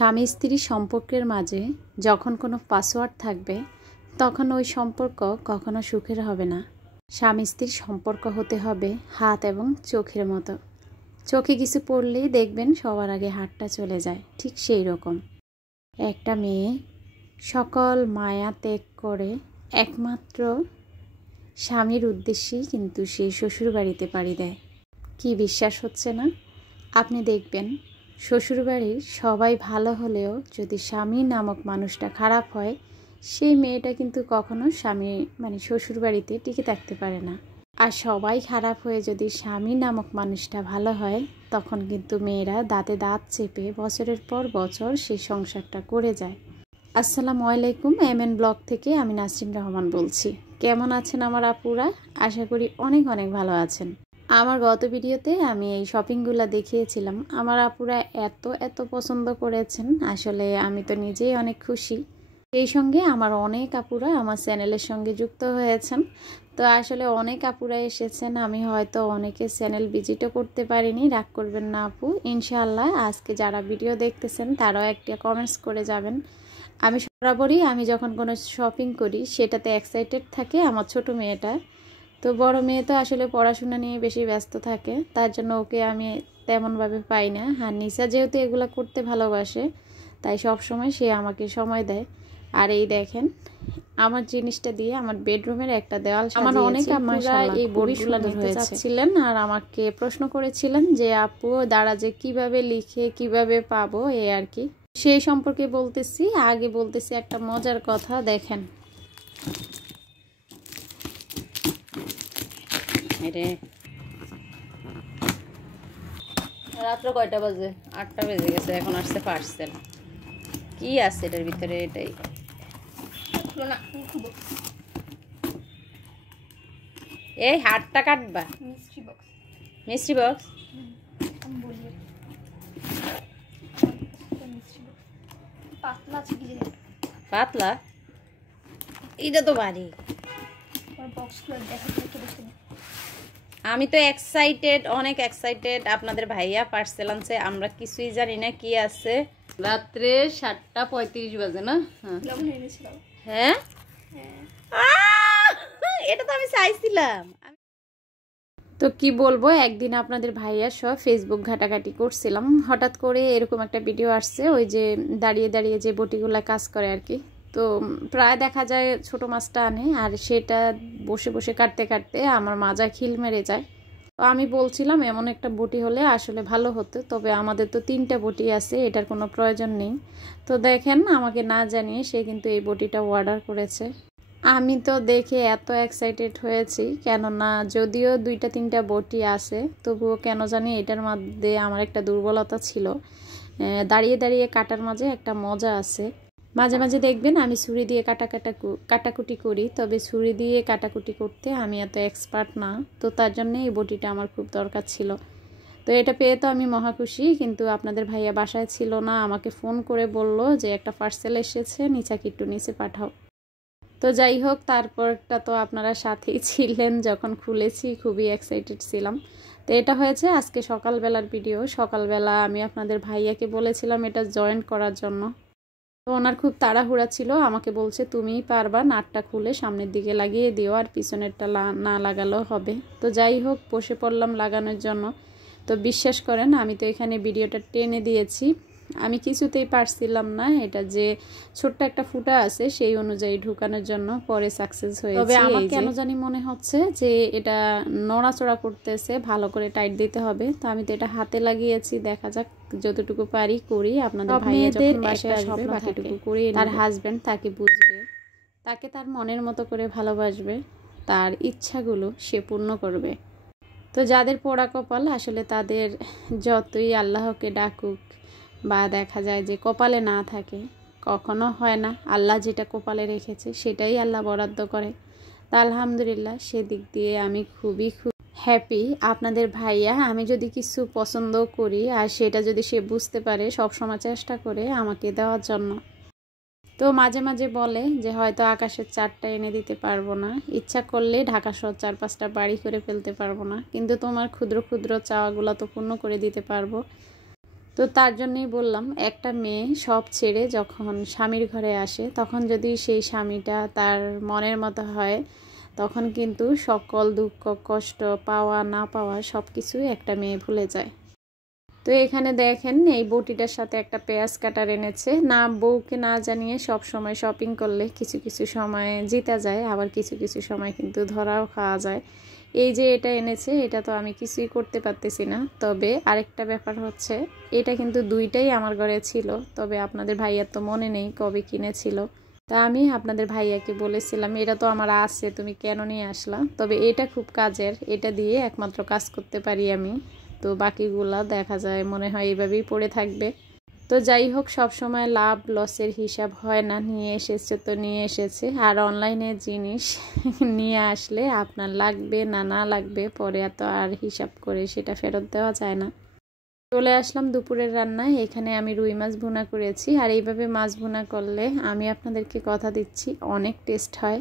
স্বামী স্ত্রী সম্পর্কের মাঝে যখন কোনো পাসওয়ার্ড থাকবে তখন ওই সম্পর্ক কখনো সুখের হবে না। স্বামী স্ত্রীর সম্পর্ক হতে হবে হাত এবং চোখের মতো। চোখে কিছু পড়লেই দেখবেন সবার আগে হাতটা চলে যায়, ঠিক সেই রকম একটা মেয়ে সকল মায়া ত্যাগ করে একমাত্র স্বামীর উদ্দেশ্যেই কিন্তু সে শ্বশুরবাড়িতে পাড়ি দেয়। কি বিশ্বাস হচ্ছে না? আপনি দেখবেন শ্বশুরবাড়ির সবাই ভালো হলেও যদি স্বামী নামক মানুষটা খারাপ হয়, সেই মেয়েটা কিন্তু কখনো স্বামী শ্বশুরবাড়িতে টিকে থাকতে পারে না। আর সবাই খারাপ হয়ে যদি স্বামী নামক মানুষটা ভালো হয়, তখন কিন্তু মেয়েরা দাঁতে দাঁত চেপে বছরের পর বছর সেই সংসারটা করে যায়। আসসালামু আলাইকুম, MN ব্লগ থেকে আমি নাসরিন রহমান বলছি। কেমন আছেন আমার আপুরা? আশা করি অনেক অনেক ভালো আছেন। আমার গত ভিডিওতে আমি এই শপিংগুলো দেখিয়েছিলাম, আমার আপুরা এত পছন্দ করেছেন, আসলে আমি তো নিজেই অনেক খুশি। এই সঙ্গে আমার অনেক আপুরা আমার চ্যানেলের সঙ্গে যুক্ত হয়েছেন। তো আসলে অনেক আপুরা এসেছেন, আমি হয়তো অনেকে চ্যানেল ভিজিটও করতে পারিনি, রাগ করবেন না আপু। ইনশাআল্লাহ আজকে যারা ভিডিও দেখতেছেন তারাও একটা কমেন্টস করে যাবেন। আমি বরাবরই যখন কোনো শপিং করি সেটাতে এক্সাইটেড থাকে আমার ছোট মেয়েটা। তো বড় মেয়ে তো আসলে পড়াশোনা নিয়ে বেশি ব্যস্ত থাকে, তার জন্য ওকে আমি তেমনভাবে পাই না। আর নিসা যেহেতু এগুলো করতে ভালোবাসে, তাই সব সময় সে আমাকে সময় দেয়। আর এই দেখেন আমার জিনিসটা দিয়ে আমার বেডরুমের একটা দেওয়াল আমার অনেক আপুরা এই বড়িগুলো নিতে চাচ্ছিলেন আর আমাকে প্রশ্ন করেছিলেন যে আপু দ্বারা যে কিভাবে লিখে কিভাবে পাবো এই আর কি, সেই সম্পর্কে বলতেছি। আগে বলতেছি একটা মজার কথা, দেখেন রাত্র কয়টা বাজে? 8টা বেজে গেছে, এখন আসছে পার্সেল। কি আছে এটার ভিতরে? এটাই এই হাতটা কাটবা? মিষ্টি বক্স। পাতলা এটা তো ভারী। আমি তো এক্সাইটেড, অনেক এক্সাইটেড। আপনাদের ভাইয়া পার্সেল আনছে, আমরা কিছুই জানি না কি আছে। রাত্রে 7:35 বাজে না? হ্যাঁ, এটা তো আমি চাইছিলাম। তো কি বলবো, একদিন আপনাদের ভাইয়া সব ফেসবুক ঘাটাঘাটি করছিলাম, হঠাৎ করে এরকম একটা ভিডিও আসছে, ওই যে দাঁড়িয়ে দাঁড়িয়ে যে বটিগুলা কাজ করে আর কি। তো প্রায় দেখা যায় ছোট মাছটা আনে আর সেটা বসে বসে কাটতে কাটতে আমার মাজা খিল মেরে যায়। তো আমি বলছিলাম এমন একটা বটি হলে আসলে ভালো হতো, তবে আমাদের তো 3টা বটি আছে, এটার কোনো প্রয়োজন নেই। তো দেখেন আমাকে না জানিয়ে সে কিন্তু এই বটিটা অর্ডার করেছে। আমি তো দেখে এত এক্সাইটেড হয়েছি, কেননা যদিও 2-3টা বটি আছে, তবুও কেন জানি এটার মধ্যে আমার একটা দুর্বলতা ছিল। দাঁড়িয়ে দাঁড়িয়ে কাটার মাঝে একটা মজা আছে। মাঝে মাঝে দেখবেন আমি ছুরি দিয়ে কাটাকুটি করি, তবে ছুরি দিয়ে কাটাকুটি করতে আমি এত এক্সপার্ট না, তো তার জন্য এই বটিটা আমার খুব দরকার ছিল। তো এটা পেয়ে তো আমি মহা খুশি, কিন্তু আপনাদের ভাইয়া বাসায় ছিল না, আমাকে ফোন করে বলল যে একটা পার্সেল এসেছে, নিচাকে একটু নিচে পাঠাও। তো যাই হোক, তারপরটা তো আপনারা সাথেই ছিলেন, যখন খুলেছি খুবই এক্সাইটেড ছিলাম। তো এটা হয়েছে আজকে সকালবেলার ভিডিও। সকালবেলা আমি আপনাদের ভাইয়াকে বলেছিলাম এটা জয়েন করার জন্য, তো ওনার খুব তাড়াহুড়া ছিল, আমাকে বলছে তুমিই পারবা, নাটটা খুলে সামনের দিকে লাগিয়ে দিও আর পিছনেরটা না লাগালেও হবে। তো যাই হোক বসে পড়লাম লাগানোর জন্য। তো বিশ্বাস করেন আমি তো এখানে ভিডিওটা টেনে দিয়েছি, আমি কিছুতেই পারছিলাম না এটা যে ছোট্ট একটা ফুটা আছে সেই অনুযায়ী ঢুকানোর জন্য, পরে সাকসেস হয়েছে। তবে আমার কেন জানি মনে হচ্ছে যে এটা নড়াচড়া করতেছে, ভালো করে টাইট দিতে হবে। তো আমি তো এটা হাতে লাগিয়েছি, দেখা যাক যতটুকু পারি করি। আপনাদের ভাইয়া যখন বাসায় আসবে বাকিটুকু করি, তার হাজবেন্ড তাকে বুঝবে, তাকে তার মনের মতো করে ভালোবাসবে, তার ইচ্ছাগুলো সে পূর্ণ করবে। তো যাদের পোড়া কপাল, আসলে তাদের যতই আল্লাহকে ডাকুক বা দেখা যায় যে কপালে না থাকে, কখনো হয় না। আল্লাহ যেটা কপালে রেখেছে সেটাই আল্লাহ বরাদ্দ করে। তা আলহামদুলিল্লাহ সেদিক দিয়ে আমি খুব হ্যাপি। আপনাদের ভাইয়া আমি যদি কিছু পছন্দ করি আর সেটা যদি সে বুঝতে পারে, সবসময় চেষ্টা করে আমাকে দেওয়ার জন্য। তো মাঝে মাঝে বলে যে হয়তো আকাশের চারটা এনে দিতে পারবো না, ইচ্ছা করলে ঢাকা শহর 4-5টা বাড়ি করে ফেলতে পারবো না, কিন্তু তোমার ক্ষুদ্র ক্ষুদ্র চাওয়াগুলো তো পূর্ণ করে দিতে পারবো। তো তার জন্যই বললাম, একটা মেয়ে সব ছেড়ে যখন স্বামীর ঘরে আসে তখন যদি সেই স্বামীটা তার মনের মতো হয়, তখন কিন্তু সকল দুঃখ কষ্ট পাওয়া না পাওয়া সব কিছুই একটা মেয়ে ভুলে যায়। তো এখানে দেখেন এই বটিটার সাথে একটা পেঁয়াজ কাটার এনেছে। না বউকে না জানিয়ে সব সময় শপিং করলে কিছু কিছু সময় জিতা যায়, আবার কিছু কিছু সময় কিন্তু ধরাও খাওয়া যায়। এই যে এটা এনেছে, এটা তো আমি কিছুই করতে পারতেছি না। তবে আরেকটা ব্যাপার হচ্ছে, এটা কিন্তু দুইটাই আমার ঘরে ছিল, তবে আপনাদের ভাইয়ার তো মনে নেই কবে কিনেছিল। তা আমি আপনাদের ভাইয়াকে বলেছিলাম, এটা তো আমার আছে, তুমি কেন নিয়ে আসলা। তবে এটা খুব কাজের, এটা দিয়ে একমাত্র কাজ করতে পারি আমি। তো বাকিগুলা দেখা যায় মনে হয় এইভাবেই পড়ে থাকবে। তো যাই হোক, সব সময় লাভ লসের হিসাব হয় না, নিয়ে এসেছে তো নিয়ে এসেছে। আর অনলাইনের জিনিস নিয়ে আসলে আপনার লাগবে না না লাগবে পরে এত আর হিসাব করে সেটা ফেরত দেওয়া যায় না। চলে আসলাম দুপুরের রান্নায়। এখানে আমি রুই মাছ ভুনা করেছি, আর এইভাবে মাছ ভুনা করলে আমি আপনাদেরকে কথা দিচ্ছি অনেক টেস্ট হয়।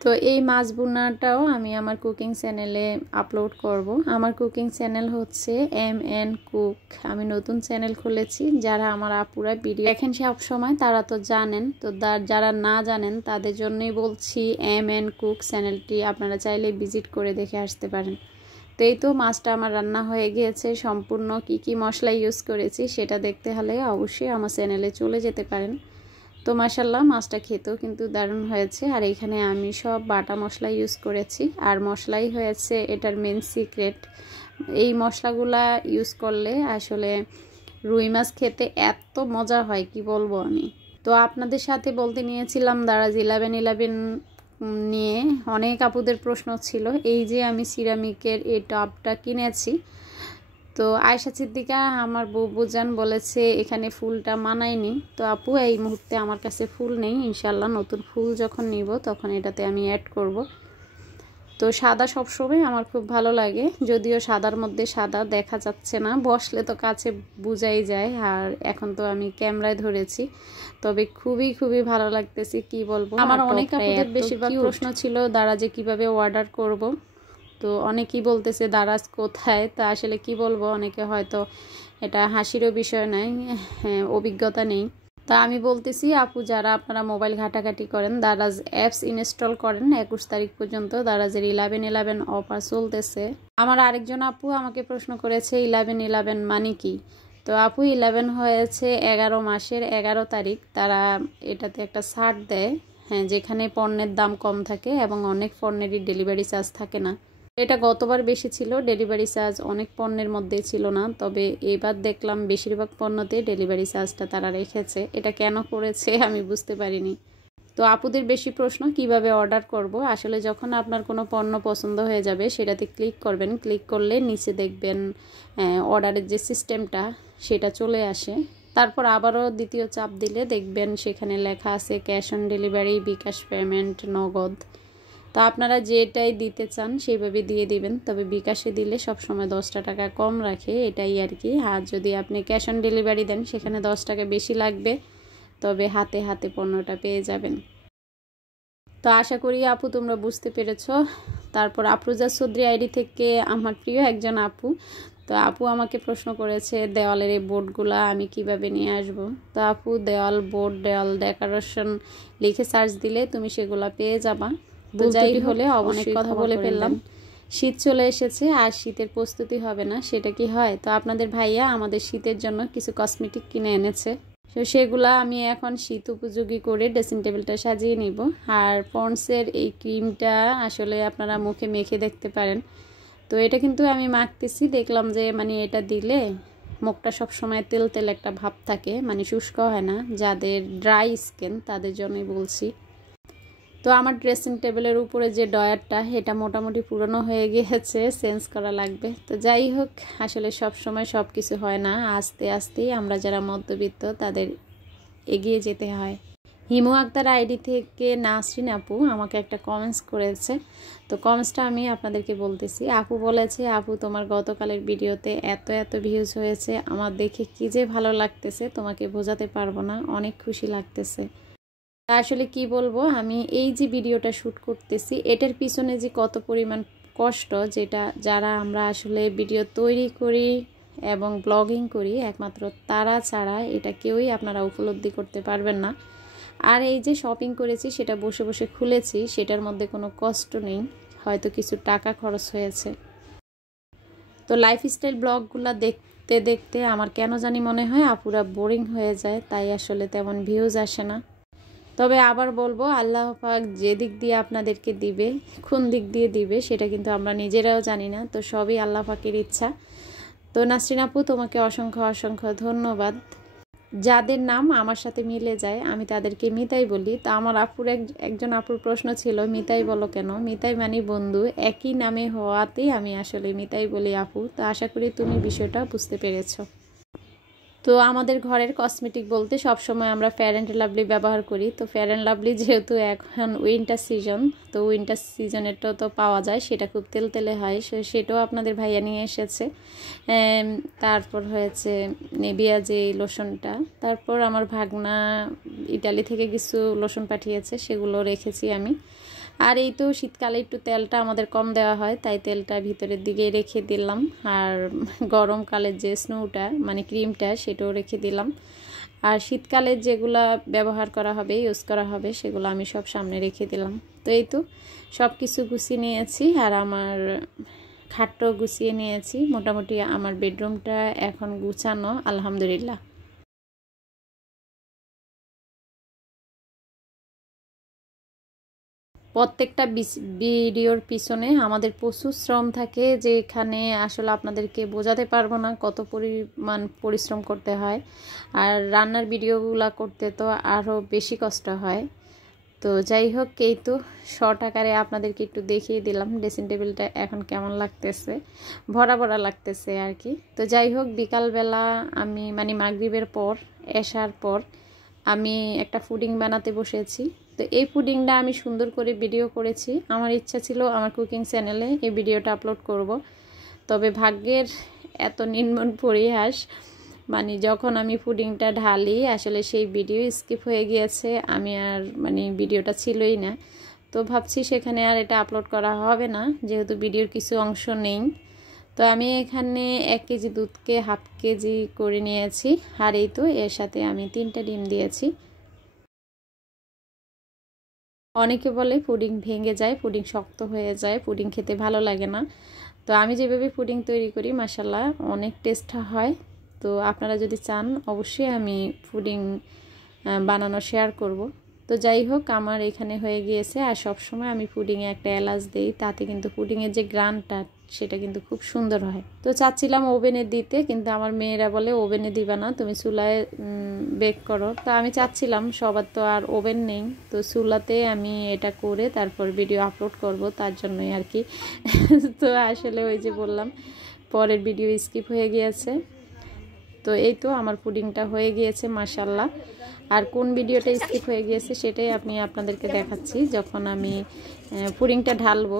তো এই মাছ ভুনাটাও আমি আমার কুকিং চ্যানেলে আপলোড করব। আমার কুকিং চ্যানেল হচ্ছে MN কুক। আমি নতুন চ্যানেল খুলেছি। যারা আমার আপুরা ভিডিও দেখেন সব সময় তারা তো জানেন, তো যারা না জানেন তাদের জন্যই বলছি, MN কুক চ্যানেলটি আপনারা চাইলে ভিজিট করে দেখে আসতে পারেন। তো এই তো মাছটা আমার রান্না হয়ে গিয়েছে। সম্পূর্ণ কি কি মশলা ইউজ করেছি সেটা দেখতে হলে অবশ্যই আমার চ্যানেলে চলে যেতে পারেন। তো মাশাল্লাহ মাছটা খেতেও কিন্তু দারুণ হয়েছে। আর এখানে আমি সব বাটা মশলা ইউজ করেছি, আর মশলাই হয়েছে এটার মেন সিক্রেট। এই মশলাগুলা ইউজ করলে আসলে রুই মাছ খেতে এত মজা হয় কি বলবো আমি। তো আপনাদের সাথে বলতে নিয়েছিলাম দারাজ 1111 নিয়ে অনেক আপুদের প্রশ্ন ছিল। এই যে আমি সিরামিকের এই টবটা কিনেছি, তো আয়েশা সিদ্দিকা আমার বউ বুজান বলেছে এখানে ফুলটা মানায়নি। তো আপু এই মুহূর্তে আমার কাছে ফুল নেই, ইনশাল্লাহ নতুন ফুল যখন নিব তখন এটাতে আমি অ্যাড করব। তো সাদা সবসময় আমার খুব ভালো লাগে, যদিও সাদার মধ্যে সাদা দেখা যাচ্ছে না, বসলে তো কাছে বোঝাই যায়। আর এখন তো আমি ক্যামেরায় ধরেছি, তবে খুবই খুবই ভালো লাগতেছে কি বলবো। আমার অনেক আপুদের বেশিরভাগ প্রশ্ন ছিল দারাজে কিভাবে অর্ডার করব। তো অনেকেই বলতেছে দারাজ কোথায়, তা আসলে কি বলবো, অনেকে হয়তো এটা হাসিরও বিষয় নয়, অভিজ্ঞতা নেই। তা আমি বলতেছি আপু, যারা আপনারা মোবাইল ঘাটাঘাটি করেন, দারাজ অ্যাপস ইনস্টল করেন। 21 তারিখ পর্যন্ত দারাজের 1111 অফার চলতেছে। আমার আরেকজন আপু আমাকে প্রশ্ন করেছে 1111 মানে কি। তো আপু 11 হয়েছে 11 মাসের 11 তারিখ। তারা এটাতে একটা ছাড় দেয়, যেখানে পণ্যের দাম কম থাকে এবং অনেক পণ্যেরই ডেলিভারি চার্জ থাকে না। এটা গতবার বেশি ছিল, ডেলিভারি চার্জ অনেক পণ্যের মধ্যে ছিল না, তবে এবার দেখলাম বেশিরভাগ পণ্যতে ডেলিভারি চার্জটা তারা রেখেছে। এটা কেন করেছে আমি বুঝতে পারিনি। তো আপুদের বেশি প্রশ্ন কিভাবে অর্ডার করব। আসলে যখন আপনার কোনো পণ্য পছন্দ হয়ে যাবে সেটাতে ক্লিক করবেন, ক্লিক করলে নিচে দেখবেন অর্ডারের যে সিস্টেমটা সেটা চলে আসে। তারপর আবারও দ্বিতীয় চাপ দিলে দেখবেন সেখানে লেখা আছে cash on delivery, bKash payment, Nagad. তো আপনারা যেটাই দিতে চান সেইভাবে দিয়ে দিবেন, তবে বিকাশে দিলে সবসময় 10 টাকা কম রাখে, এটাই আর কি। আর যদি আপনি ক্যাশ অন ডেলিভারি দেন সেখানে 10 টাকা বেশি লাগবে, তবে হাতে হাতে পণ্যটা পেয়ে যাবেন। তো আশা করি আপু তোমরা বুঝতে পেরেছ। তারপর আফরোজা চৌধুরী আইডি থেকে আমার প্রিয় একজন আপু, তো আপু আমাকে প্রশ্ন করেছে দেওয়ালের এই বোর্ডগুলা আমি কিভাবে নিয়ে আসব। তো আপু দেওয়াল বোর্ড, দেওয়াল ডেকোরেশন লিখে সার্চ দিলে তুমি সেগুলা পেয়ে যাবা। তো যাই হলে অনেক কথা বলে ফেললাম। শীত চলে এসেছে আর শীতের প্রস্তুতি হবে না, সেটা কি হয়। তো আপনাদের ভাইয়া আমাদের শীতের জন্য কিছু কসমেটিক কিনে এনেছে, তো সেগুলা আমি এখন শীত উপযোগী করে ড্রেসিং টেবিলটা সাজিয়ে নিব। আর পন্ডসের এই ক্রিমটা আসলে আপনারা মুখে মেখে দেখতে পারেন। তো এটা কিন্তু আমি মাখতেছি, দেখলাম যে মানে এটা দিলে মুখটা সবসময় তেল তেল একটা ভাব থাকে, মানে শুষ্ক হয় না। যাদের ড্রাই স্কিন তাদের জন্যই বলছি। তো আমার ড্রেসিং টেবিলের উপরে যে ডয়ারটা এটা মোটামুটি পুরনো হয়ে গিয়েছে, চেঞ্জ করা লাগবে। তো যাই হোক, আসলে সব সময় সব কিছু হয় না, আস্তে আস্তেই আমরা যারা মধ্যবিত্ত তাদের এগিয়ে যেতে হয়। হিমু আক্তার আইডি থেকে নাসরিন আপু আমাকে একটা কমেন্টস করেছে, তো কমেন্টসটা আমি আপনাদেরকে বলতেছি। আপু বলেছে, আপু তোমার গতকালের ভিডিওতে এত এত ভিউজ হয়েছে, আমার দেখে কি যে ভালো লাগতেছে তোমাকে বোঝাতে পারবো না, অনেক খুশি লাগতেছে। আসলে কি বলবো, আমি এই যে ভিডিওটা শ্যুট করতেছি এটার পিছনে যে কত পরিমাণ কষ্ট, যেটা যারা আমরা আসলে ভিডিও তৈরি করি এবং ব্লগিং করি একমাত্র তারা ছাড়া এটা কেউই আপনারা উপলব্ধি করতে পারবেন না। আর এই যে শপিং করেছি সেটা বসে বসে খুলেছি, সেটার মধ্যে কোনো কষ্ট নেই, হয়তো কিছু টাকা খরচ হয়েছে। তো লাইফস্টাইল ব্লগগুলো দেখতে দেখতে আমার কেন জানি মনে হয় আপুরা বোরিং হয়ে যায়, তাই আসলে তেমন ভিউজ আসে না। তবে আবার বলবো, আল্লাহ পাক যে দিক দিয়ে আপনাদেরকে দিবে, কোন দিক দিয়ে দিবে সেটা কিন্তু আমরা নিজেরাও জানি না, তো সবই আল্লাহ পাকের ইচ্ছা। তো নাসরিন আপু, তোমাকে অসংখ্য অসংখ্য ধন্যবাদ। যাদের নাম আমার সাথে মিলে যায় আমি তাদেরকে মিতাই বলি। তো আমার একজন আপুর প্রশ্ন ছিল, মিতাই বলো কেন? মিতাই মানে বন্ধু, একই নামে হওয়াতেই আমি আসলে মিতাই বলি আপু। তো আশা করি তুমি বিষয়টা বুঝতে পেরেছো। তো আমাদের ঘরের কসমেটিক বলতে সবসময় আমরা ফেয়ার অ্যান্ড লাভলি ব্যবহার করি। তো ফেয়ার অ্যান্ড লাভলি যেহেতু এখন উইন্টার সিজন, তো উইন্টার সিজনেরটা তো পাওয়া যায়, সেটা খুব তেলতেলে হয়, সেটাও আপনাদের ভাইয়া নিয়ে এসেছে। তারপর হয়েছে নেভিয়া যে লোশনটা, তারপর আমার ভাগনা ইটালি থেকে কিছু লোশন পাঠিয়েছে, সেগুলো রেখেছি আমি। আর এই তো শীতকালে একটু তেলটা আমাদের কম দেওয়া হয়, তাই তেলটা ভিতরের দিকে রেখে দিলাম। আর গরমকালের যে স্নোটা মানে ক্রিমটা সেটাও রেখে দিলাম। আর শীতকালের যেগুলো ব্যবহার করা হবে, ইউজ করা হবে, সেগুলো আমি সব সামনে রেখে দিলাম। তো এই তো সব কিছু গুছিয়ে নিয়েছি, আর আমার খাটটাও গুছিয়ে নিয়েছি। মোটামুটি আমার বেডরুমটা এখন গুছানো, আলহামদুলিল্লাহ। প্রত্যেকটা ভিডিওর পিছনে আমাদের প্রচুর শ্রম থাকে, যেখানে আসলে আপনাদেরকে বোঝাতে পারবো না কত পরিমাণ পরিশ্রম করতে হয়। আর রান্নার ভিডিওগুলো করতে তো আরও বেশি কষ্ট হয়। তো যাই হোক, এই তো শর্ট আকারে আপনাদেরকে একটু দেখিয়ে দিলাম ড্রেসিং টেবিলটা এখন কেমন লাগতেছে, ভরা ভরা লাগতেছে আর কি। তো যাই হোক, বিকালবেলা আমি মানে মাগরিবের পর, এশার পর আমি একটা পুডিং বানাতে বসেছি। তো এই পুডিংটা আমি সুন্দর করে ভিডিও করেছি। আমার ইচ্ছা ছিল আমার কুকিং চ্যানেলে এই ভিডিওটা আপলোড করব, তবে ভাগ্যের এত নির্মম পরিহাস, মানে যখন আমি পুডিংটা ঢালি আসলে সেই ভিডিও স্কিপ হয়ে গিয়েছে, আমি আর মানে ভিডিওটা ছিলই না। তো ভাবছি সেখানে আর এটা আপলোড করা হবে না, যেহেতু ভিডিওর কিছু অংশ নেই। তো আমি এখানে 1 কেজি দুধকে হাফ কেজি করে নিয়েছি, আর এই তো এর সাথে আমি 3টা ডিম দিয়েছি। অনেকে বলে পুডিং ভেঙে যায়, পুডিং শক্ত হয়ে যায়, পুডিং খেতে ভালো লাগে না। তো আমি যেভাবে পুডিং তৈরি করি মাশাআল্লাহ অনেক টেস্ট হয়। তো আপনারা যদি চান অবশ্যই আমি পুডিং বানানো শেয়ার করব। তো যাই হোক, আমার এখানে হয়ে গিয়েছে। আর সব সময় আমি পুডিংয়ে একটা এলাচ দেই, তাতে কিন্তু পুডিংয়ের যে গ্রানটা সেটা কিন্তু খুব সুন্দর হয়। তো চাচ্ছিলাম ওভেনে দিতে, কিন্তু আমার মেয়েরা বলে ওভেনে দিবা না, তুমি চুলায় বেক করো। তো আমি চাচ্ছিলাম, সবার তো আর ওভেন নেই, তো চুলাতে আমি এটা করে তারপর ভিডিও আপলোড করব, তার জন্যই আর কি। তো আসলে ওই যে বললাম, পরের ভিডিও স্কিপ হয়ে গিয়েছে। তো এই তো আমার পুডিংটা হয়ে গিয়েছে মাশাআল্লাহ। আর কোন ভিডিওটা স্কিপ হয়ে গিয়েছে সেটাই আপনাদেরকে দেখাচ্ছি, যখন আমি পুডিংটা ঢালবো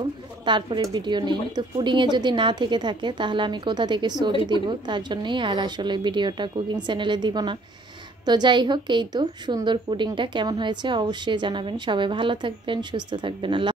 তারপরে ভিডিও নেই। তো পুডিংয়ে যদি না থেকে থাকে তাহলে আমি কোথা থেকে ছবি দিব, তার জন্যই আর আসলে ভিডিওটা কুকিং চ্যানেলে দিব না। তো যাই হোক, এই তো সুন্দর পুডিংটা কেমন হয়েছে অবশ্যই জানাবেন। সবাই ভালো থাকবেন, সুস্থ থাকবেন। আল্লাহ।